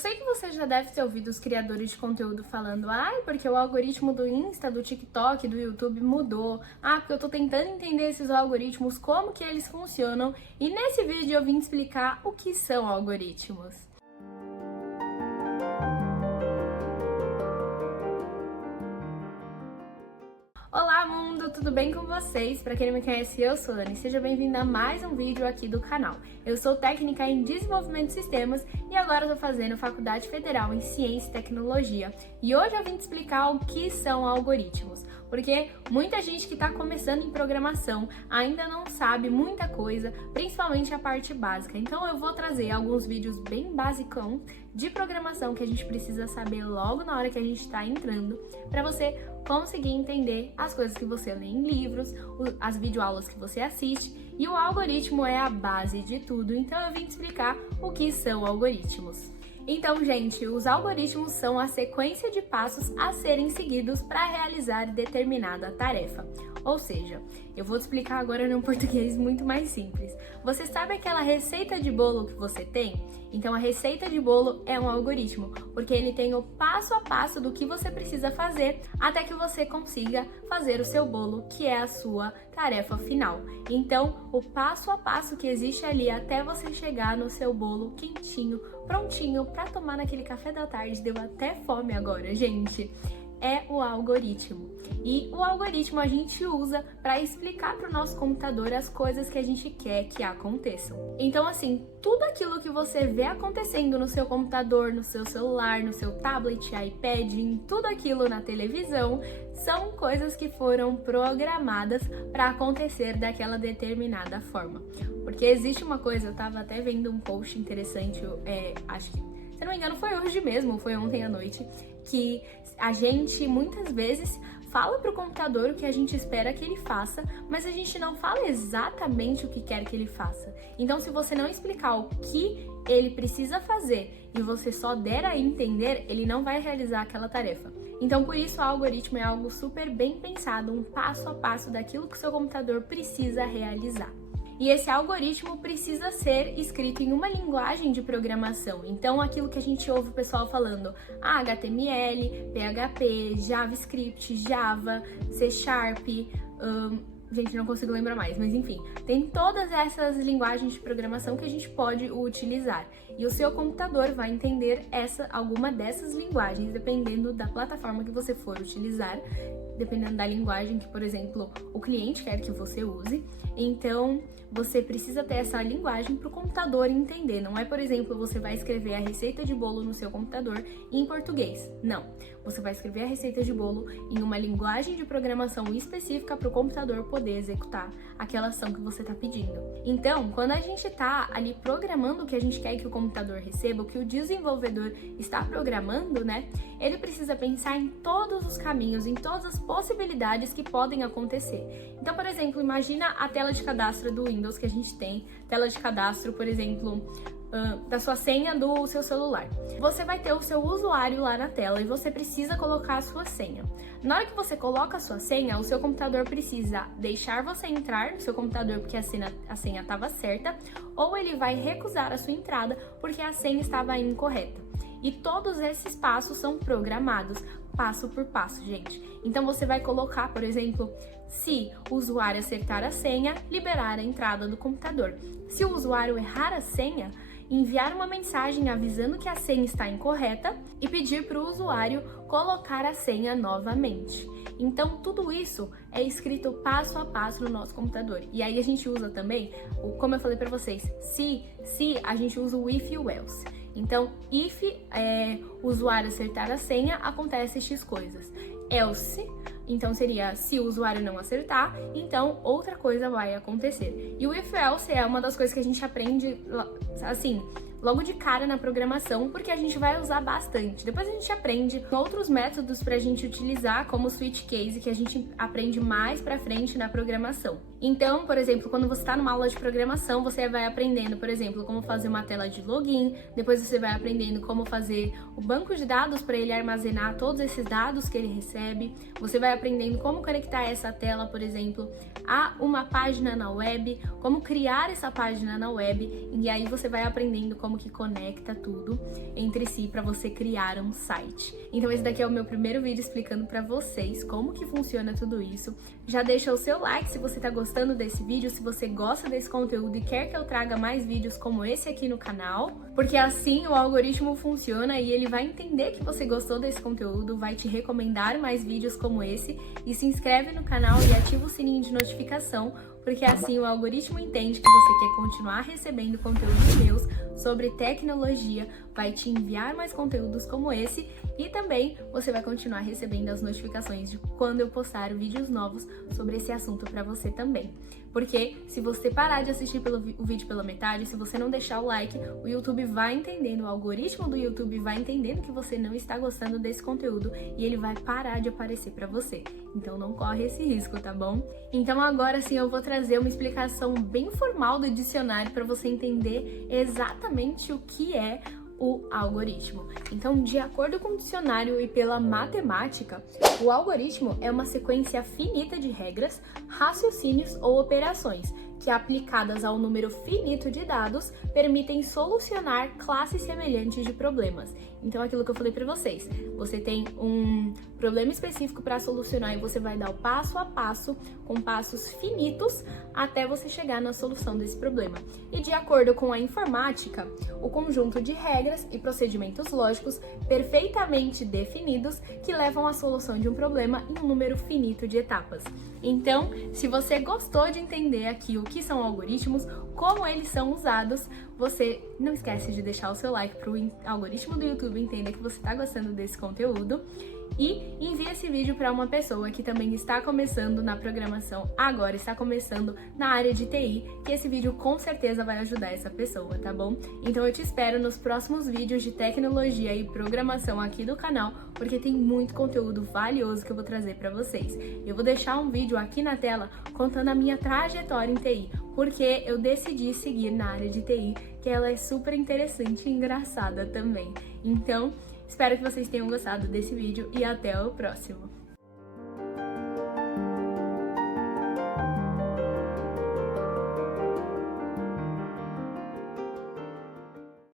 sei que você já deve ter ouvido os criadores de conteúdo falando porque o algoritmo do Insta, do TikTok, do YouTube mudou. Porque eu tô tentando entender esses algoritmos, como que eles funcionam. E nesse vídeo eu vim explicar o que são algoritmos. Olá mundo, tudo bem com vocês? Para quem não me conhece, eu sou a Anne, seja bem-vinda a mais um vídeo aqui do canal. Eu sou técnica em desenvolvimento de sistemas e agora estou fazendo Faculdade Federal em Ciência e Tecnologia. E hoje eu vim te explicar o que são algoritmos, porque muita gente que está começando em programação ainda não sabe muita coisa, principalmente a parte básica. Então eu vou trazer alguns vídeos bem basicão de programação que a gente precisa saber logo na hora que a gente está entrando, para você conseguir entender as coisas que você lê em livros, as videoaulas que você assiste, e o algoritmo é a base de tudo, então eu vim te explicar o que são algoritmos. Então, gente, os algoritmos são a sequência de passos a serem seguidos para realizar determinada tarefa. Ou seja, eu vou te explicar agora num português muito mais simples. Você sabe aquela receita de bolo que você tem? Então, a receita de bolo é um algoritmo, porque ele tem o passo a passo do que você precisa fazer até que você consiga fazer o seu bolo, que é a sua tarefa final. Então, o passo a passo que existe ali até você chegar no seu bolo quentinho, prontinho para tomar naquele café da tarde, deu até fome agora, gente. É o algoritmo. E o algoritmo a gente usa para explicar para o nosso computador as coisas que a gente quer que aconteçam. Então, assim, tudo aquilo que você vê acontecendo no seu computador, no seu celular, no seu tablet, iPad, em tudo aquilo na televisão, são coisas que foram programadas para acontecer daquela determinada forma. Porque existe uma coisa, eu estava até vendo um post interessante, acho que, se não me engano, foi hoje mesmo, foi ontem à noite, que a gente muitas vezes fala para o computador o que a gente espera que ele faça, mas a gente não fala exatamente o que quer que ele faça. Então, se você não explicar o que ele precisa fazer e você só der a entender, ele não vai realizar aquela tarefa. Então, por isso, o algoritmo é algo super bem pensado, um passo a passo daquilo que o seu computador precisa realizar. E esse algoritmo precisa ser escrito em uma linguagem de programação. Então, aquilo que a gente ouve o pessoal falando, HTML, PHP, JavaScript, Java, C Sharp, gente, não consigo lembrar mais, mas enfim, tem todas essas linguagens de programação que a gente pode utilizar. E o seu computador vai entender alguma dessas linguagens, dependendo da plataforma que você for utilizar, dependendo da linguagem que, por exemplo, o cliente quer que você use. Então, você precisa ter essa linguagem para o computador entender. Não é, por exemplo, você vai escrever a receita de bolo no seu computador em português. Não. Você vai escrever a receita de bolo em uma linguagem de programação específica para o computador poder executar aquela ação que você está pedindo. Então, quando a gente está ali programando o que a gente quer que o computador receba, o que o desenvolvedor está programando, né? Ele precisa pensar em todos os caminhos, em todas as possibilidades que podem acontecer. Então, por exemplo, imagina a tela de cadastro do Windows que a gente tem, tela de cadastro, por exemplo, da sua senha do seu celular. Você vai ter o seu usuário lá na tela e você precisa colocar a sua senha. Na hora que você coloca a sua senha, o seu computador precisa deixar você entrar no seu computador porque a senha estava certa, ou ele vai recusar a sua entrada porque a senha estava incorreta. E todos esses passos são programados, passo por passo, gente. Então você vai colocar, por exemplo, se o usuário acertar a senha, liberar a entrada do computador. Se o usuário errar a senha, enviar uma mensagem avisando que a senha está incorreta e pedir para o usuário colocar a senha novamente. Então, tudo isso é escrito passo a passo no nosso computador. E aí a gente usa também, como eu falei para vocês, se a gente usa o if e o else. Então, if o usuário acertar a senha, acontece X coisas. Else, então seria se o usuário não acertar, então outra coisa vai acontecer. E o if else é uma das coisas que a gente aprende, assim, logo de cara na programação, porque a gente vai usar bastante. Depois a gente aprende outros métodos para a gente utilizar, como o switch case, que a gente aprende mais pra frente na programação. Então, por exemplo, quando você está numa aula de programação, você vai aprendendo, por exemplo, como fazer uma tela de login, depois você vai aprendendo como fazer o banco de dados para ele armazenar todos esses dados que ele recebe, você vai aprendendo como conectar essa tela, por exemplo, a uma página na web, como criar essa página na web, e aí você vai aprendendo como que conecta tudo entre si para você criar um site. Então esse daqui é o meu primeiro vídeo explicando para vocês como que funciona tudo isso. Já deixa o seu like se você tá gostando desse vídeo, se você gosta desse conteúdo e quer que eu traga mais vídeos como esse aqui no canal, porque assim o algoritmo funciona e ele vai entender que você gostou desse conteúdo, vai te recomendar mais vídeos como esse, e se inscreve no canal e ativa o sininho de notificação, porque assim o algoritmo entende que você quer continuar recebendo conteúdos meus sobre tecnologia, vai te enviar mais conteúdos como esse, e também você vai continuar recebendo as notificações de quando eu postar vídeos novos sobre esse assunto para você também. Porque se você parar de assistir o vídeo pela metade, se você não deixar o like, o YouTube vai entendendo, o algoritmo do YouTube vai entendendo que você não está gostando desse conteúdo e ele vai parar de aparecer para você. Então não corre esse risco, tá bom? Então agora sim eu vou trazer uma explicação bem formal do dicionário para você entender exatamente o que é o algoritmo. Então, de acordo com o dicionário e pela matemática, o algoritmo é uma sequência finita de regras, raciocínios ou operações que, aplicadas ao número finito de dados, permitem solucionar classes semelhantes de problemas. Então, aquilo que eu falei para vocês, você tem um problema específico para solucionar e você vai dar o passo a passo, com passos finitos, até você chegar na solução desse problema. E de acordo com a informática, o conjunto de regras e procedimentos lógicos perfeitamente definidos que levam à solução de um problema em um número finito de etapas. Então, se você gostou de entender aqui o que são algoritmos, como eles são usados, você não esquece de deixar o seu like para o algoritmo do YouTube entender que você está gostando desse conteúdo, e envie esse vídeo para uma pessoa que também está começando na programação agora, está começando na área de TI, que esse vídeo com certeza vai ajudar essa pessoa, tá bom? Então eu te espero nos próximos vídeos de tecnologia e programação aqui do canal, porque tem muito conteúdo valioso que eu vou trazer para vocês. Eu vou deixar um vídeo aqui na tela contando a minha trajetória em TI, porque eu decidi seguir na área de TI, que ela é super interessante e engraçada também. Então, espero que vocês tenham gostado desse vídeo e até o próximo!